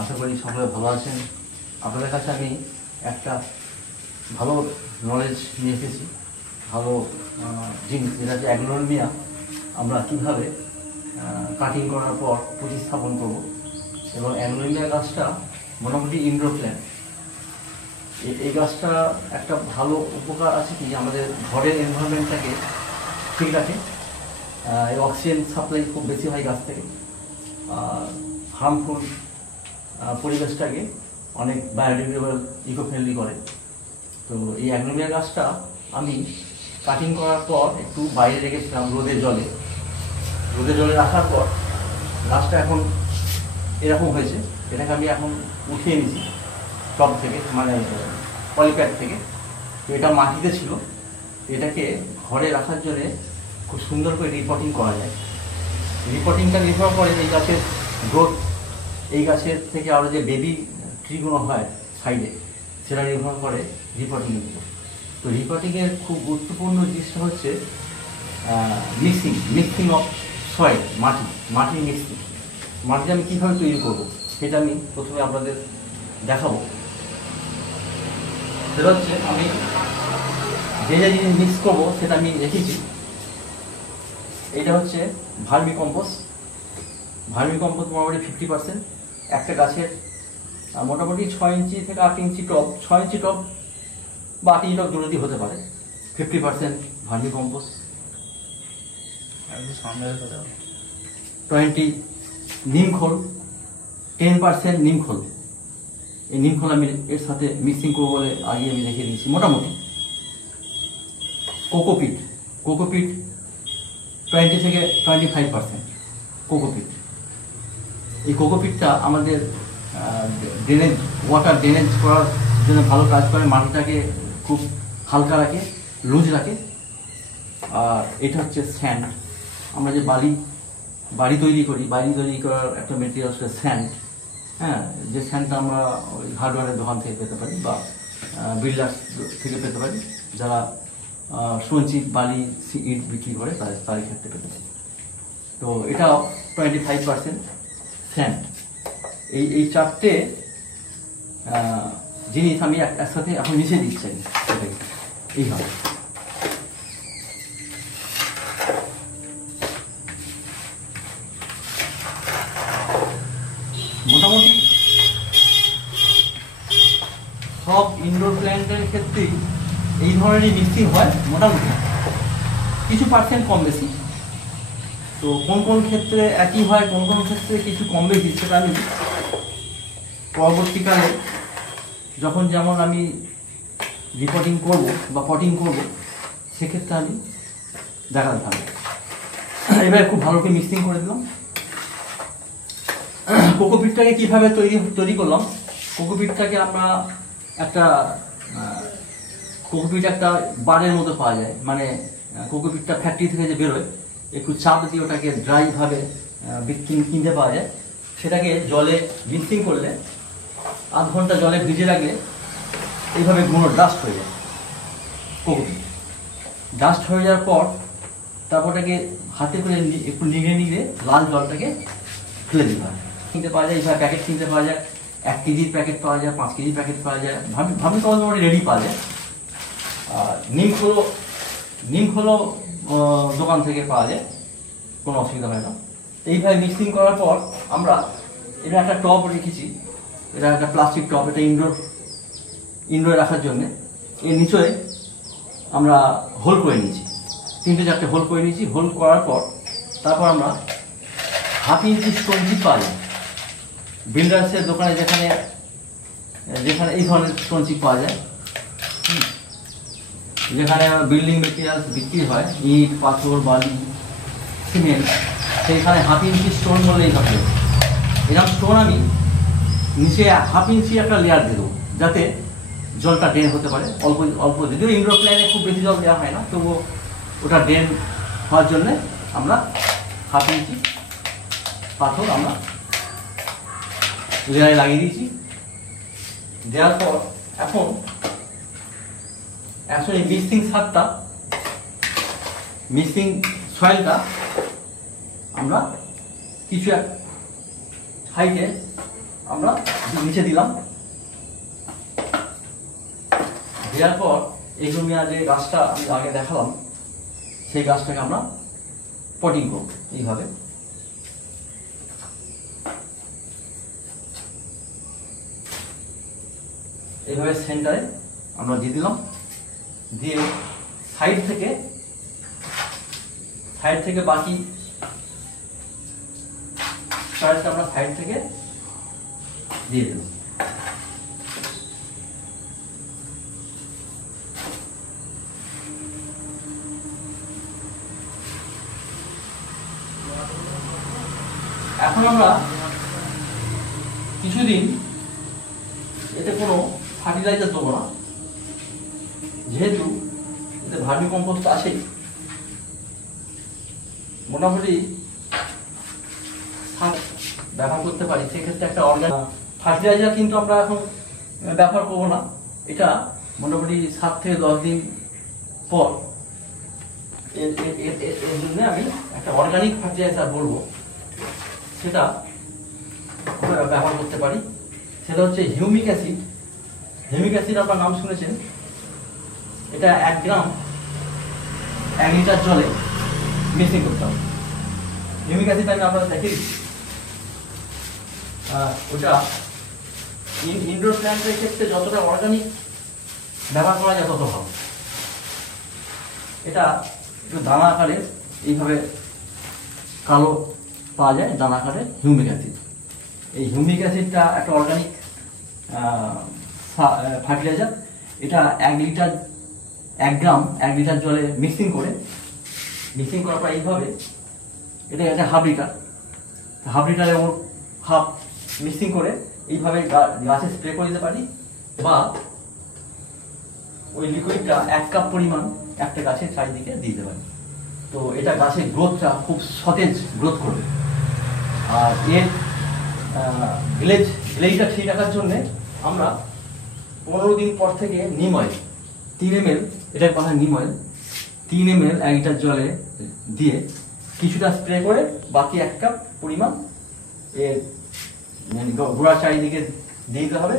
আশা করি সকলে ভালো আছেন। আপনাদের কাছে আমি একটা ভালো নলেজ নিয়ে এসেছি, ভালো জিনিস, যেটা হচ্ছে অ্যাগ্লোনিমিয়া আমরা কীভাবে কাটিং করার পর প্রতিস্থাপন করব। এবং অ্যাগ্লোনিমিয়া গাছটা মোটামুটি ইনডোর প্ল্যান্ট। এই গাছটা একটা ভালো উপকার আছে কি, আমাদের ঘরের এনভায়রনমেন্টটাকে ঠিক রাখে। অক্সিজেন সাপ্লাই খুব বেশি হয় গাছ থেকে, হার্মফুল পরিবেশটাকে অনেক বায়োডিগ্রেডেবল, ইকো ফ্রেন্ডলি করে। তো এই অ্যাগ্লোনিমিয়া গাছটা আমি কাটিং করার পর একটু বাইরে রেখেছিলাম রোদে জলে রাখার পর গাছটা এখন এরকম হয়েছে। এটাকে আমি এখন উঠিয়ে নিয়েছি টব থেকে, মানে পলিপ্যাড থেকে। তো এটা মাটিতে ছিল, এটাকে ঘরে রাখার জন্যে খুব সুন্দর করে রিপোর্টিং করা যায়। রিপোর্টিংটা নির্ভর করে এই গাছের গ্রোথ, এই গাছের থেকে আরও যে বেবি ট্রিগুলো হয় সাইডে, সেটা নির্ভর করে রিপোর্টিংয়ের উপর। তো রিপোর্টিংয়ের খুব গুরুত্বপূর্ণ জিনিসটা হচ্ছে মিক্সিং অফ সয়েল, মাটি মিক্সিং। মাটিটা আমি কীভাবে তৈরি করবো সেটা আমি প্রথমে আপনাদের দেখাবো। সেটা হচ্ছে আমি যে জিনিস মিক্স করবো সেটা আমি রেখেছি। এটা হচ্ছে ভার্মি কম্পোস্ট মোটামুটি 50%। একটা গাছের মোটামুটি 6 ইঞ্চি থেকে 8 ইঞ্চি টব, 6 ইঞ্চি টব বা 8 ইঞ্চি টব দুটোই হতে পারে। 50% ভার্মি কম্পোস্ট, 20 নিমখোল, 10% নিমখোল। এই নিমখোল আমি এর সাথে মিক্সিং করবো বলে আগে আমি রেখে দিয়েছি। মোটামুটি কোকোপিট 20 থেকে 25% কোকোপিট। এই কোকোপিটটা আমাদের ড্রেনেজ, ওয়াটার ড্রেনেজ করার জন্য ভালো কাজ করে, মাটিটাকে খুব হালকা রাখে, লুজ রাখে। আর এটা হচ্ছে স্যান্ড। আমরা যে বাড়ি তৈরি করার একটা মেটেরিয়াল হচ্ছে স্যান্ড। হ্যাঁ, যে স্যান্ডটা আমরা ওই হার্ডওয়্যারের দোকান থেকে পেতে পারি বা বিল্ডার্স থেকে পেতে পারি, যারা সঞ্চি বালি ইট বিক্রি করে তারই ক্ষেত্রে পেতে পারি। তো এটা 25% স্যান্ড। এই চারটে জিনিস আমি একসাথে এখন মিশিয়ে দিচ্ছি সেটাই এইভাবে। মোটামুটি সব ইনডোর প্ল্যান্টের ক্ষেত্রেই এই ধরনের মিক্সিং হয়, মোটামুটি কিছু পার্সেন্ট কম বেশি। তো কোন ক্ষেত্রে একই হয়, কোন ক্ষেত্রে কিছু কম বেশি, সেটা আমি পরবর্তীকালে যখন যেমন আমি রিপোর্টিং করব বা পটিং করব সেক্ষেত্রে আমি দেখাতে থাকবো। এবার খুব ভালো করে মিক্সিং করে দিলাম। কোকোপিটটাকে কীভাবে তৈরি করলাম, কোকোপিটটাকে আমরা কোকোপিট একটা বারের মতো পাওয়া যায়, মানে কোকোপিটটা ফ্যাক্টরি থেকে যে বেরোয়, একটু চাপ দিয়ে ওটাকে ড্রাইভাবে কিনতে পাওয়া যায়। সেটাকে জলে মিক্সিং করলে, আধ ঘন্টা জলে ভিজে রাখলে এইভাবে গুঁড়ো ডাস্ট হয়ে যায়। কোকোপিট ডাস্ট হয়ে যাওয়ার পর তারপরটাকে হাতে করে একটু নিগড়ে লাল জলটাকে ফেলে দিতে হয়। কিনতে পাওয়া যায়, এইভাবে প্যাকেট কিনতে পাওয়া যায়। 1 কেজির প্যাকেট পাওয়া যায়, 5 কেজির প্যাকেট পাওয়া যায়, ভাবি মোটামুটি রেডি পাওয়া যায়। আর নিমখোলও দোকান থেকে পাওয়া যায়, কোনো অসুবিধা হয় না। এইভাবে মিক্সিং করার পর আমরা এটা একটা টব রেখেছি, এটা একটা প্লাস্টিক টব, এটা ইনডোরে রাখার জন্যে। এর নিচে আমরা হোল করে নিয়েছি, 3-4টে হোল করে নিয়েছি। হোল করার পর তারপর আমরা 1/2 ইঞ্চি স্টোন চিপ পাওয়া যায় বিল্ডার্সের দোকানে, যেখানে এই ধরনের স্টোন চিপ পাওয়া যায়, যেখানে বিল্ডিং মেটেরিয়ালস বিক্রি হয়, ইট, পাথর, বালি, সিমেন্ট, সেইখানে 1/2 ইঞ্চি স্টোন বলে এইভাবে। এরকম স্টোন আমি নিচে 1/2 ইঞ্চি একটা লেয়ার দিয়ে দেবো, যাতে জলটা ড্রেন হতে পারে অল্প। যদিও ইনডোর প্ল্যানে খুব বেশি জল দেওয়া হয় না, তবুও ওটা ড্রেন হওয়ার জন্যে আমরা 1/2 ইঞ্চি পাথর আমরা লেয়ারে লাগিয়ে দিয়েছি। দেওয়ার পর এখন এই মিক্সিং সয়েলটা আমরা কিছু এক হাইটে আমরা নিচে দিলাম। দেওয়ার পর এগুমিয়া যে গাছটা আমি আগে দেখালাম সেই গাছটাকে আমরা পটিং করব এইভাবে। এইভাবে সেন্টারে আমরা দিয়ে দিলাম, দিয়ে সাইড থেকে বাকি চার্জটা আমরা সাইড থেকে দিয়ে দিলাম। এখন আমরা কিছুদিন এতে কোনো ফার্টিলাইজার দেবো না, যেহেতু এতে ভার্মি কম্পোস্ট আছে। মোটামুটি সার ব্যবহার করতে পারি, সেক্ষেত্রে একটা অর্গানিক ফার্টিলাইজার কিন্তু আমরা এখন ব্যবহার করবো না। এটা মোটামুটি 7 থেকে 10 দিন পর এর জন্য আমি একটা অর্গানিক ফার্টিলাইজার বলবো, সেটা ব্যবহার করতে পারি। সেটা হচ্ছে হিউমিক অ্যাসিড। হিউমিক অ্যাসিড আপনার নাম শুনেছেন। এটা 1 গ্রাম 1 লিটার জলে মিক্সিং করতে হবে। হিউমিক অ্যাসিড আমি আপনারা দেখি, ওটা ইনডোর প্ল্যান্টের ক্ষেত্রে যতটা অর্গানিক ব্যবহার করা যায় তত ভালো। এটা একটু দানা আকারে এইভাবে কালো পাওয়া যায়, দানা আকারে হিউমিক অ্যাসিড। এই হিউমিক অ্যাসিডটা একটা অর্গানিক ফার্টিলাইজার। এটা 1 গ্রাম 1 লিটার জলে মিক্সিং করার পর এইভাবে এটা একটা হাফ লিটারে ওর হাফ মিক্সিং করে এইভাবে গাছে স্প্রে করে দিতে পারি, বা ওই লিকুইডটা 1 কাপ পরিমাণ একটা গাছের চারিদিকে দিয়ে দিতে পারি। তো এটা গাছের গ্রোথটা খুব সতেজ গ্রোথ করবে। আর এর গ্লেজটা ঠিক রাখার জন্যে আমরা 15 দিন পর থেকে নিম অয়েল 3 ml, এটার কথা নিম অয়েল 3 ml 1 লিটার জলে দিয়ে কিছুটা স্প্রে করে বাকি 1 কাপ পরিমাণ এর গোড়ার চারিদিকে দিয়ে দিতে হবে।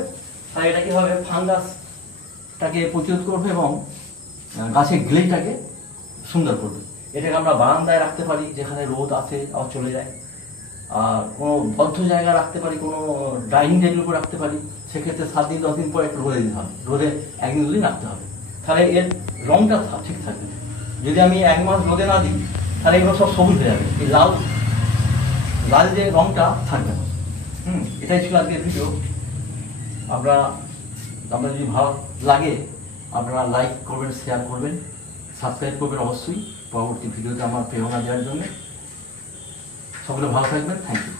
তাহলে এটা কি হবে, ফাঙ্গাসটাকে প্রতিরোধ করবে এবং গাছের গ্লেজটাকে সুন্দর করবে। এটাকে আমরা বারান্দায় রাখতে পারি, যেখানে রোদ আসে আবার চলে যায়। আর কোনো বদ্ধ জায়গায় রাখতে পারি, কোনো ডাইনিং টেবিলের উপর রাখতে পারি। সেক্ষেত্রে 7 দিন 10 দিন পর একটু রোদে দিতে হবে, রোদে 1 দিন 2 দিন রাখতে হবে। তাহলে এর রংটা ঠিক থাকবে। যদি আমি 1 মাস রোদে না দিই তাহলে এগুলো সব সবুজ হয়ে যাবে, এই লাল যে রংটা থাকবে না। এটাই ছিল আজকের ভিডিও। আপনার যদি ভালো লাগে আপনারা লাইক করবেন, শেয়ার করবেন, সাবস্ক্রাইব করবেন অবশ্যই পরবর্তী ভিডিওতে আমার প্রেরণা দেওয়ার জন্য। সকলে ভালো থাকবেন। Thank you.